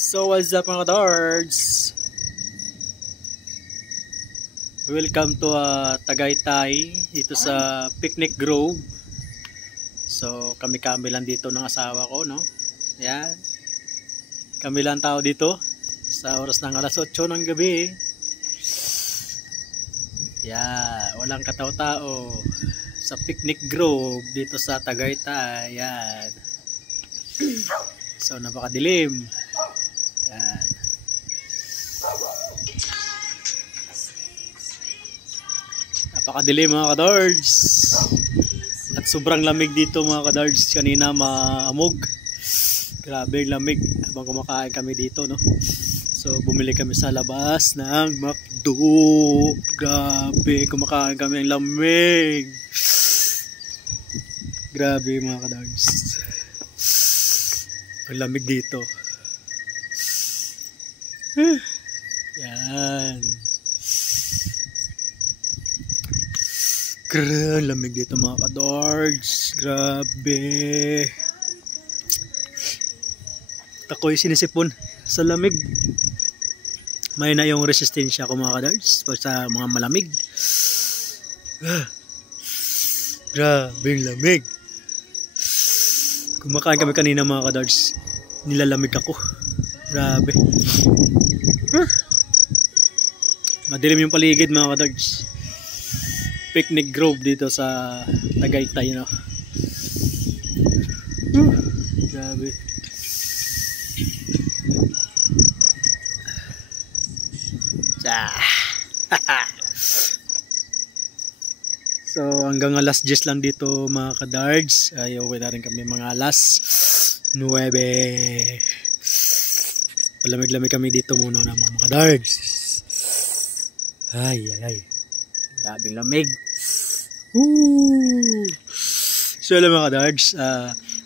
So what's up mga Dards? Welcome to Tagaytay dito sa Picnic Grove. So kami lang dito ng asawa ko, no? Yan. Kami lang tao dito sa oras ng alas 8 ng gabi. Yeah, walang katao-tao sa Picnic Grove dito sa Tagaytay. Yan. So napakadilim. Yan. Napakadilim mga kadards. At sobrang lamig dito mga kadards. Kanina maamog. Grabe yung lamig habang kumakain kami dito, no? So bumili kami sa labas ng McDo. Grabe, kumakain kami ng lamig. Grabe mga kadards. Ang lamig dito. Yan. Grabe, lamig dito mga kadards. Grabe. Ako'y sinisipon sa lamig. May na yung resistensya ko mga kadards pag sa mga malamig. Grabe yung lamig. Kumakain kami kanina mga kadards. Nilalamig ako. Grabe. Madilim yung paligid mga kadards. Picnic Grove dito sa Tagaytay, no? Grabe. So hanggang alas 10 lang dito mga kadards. Uwi na rin kami mga alas 9. Palamig-lamig kami dito muna na mga kadards. Ay. Grabing lamig. So alam mga kadards,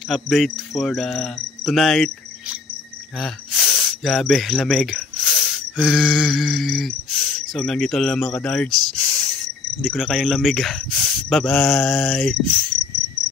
update for the tonight. Grabe, lamig. So hanggang dito lang mga kadards. Hindi ko na kayang lamig. Bye bye.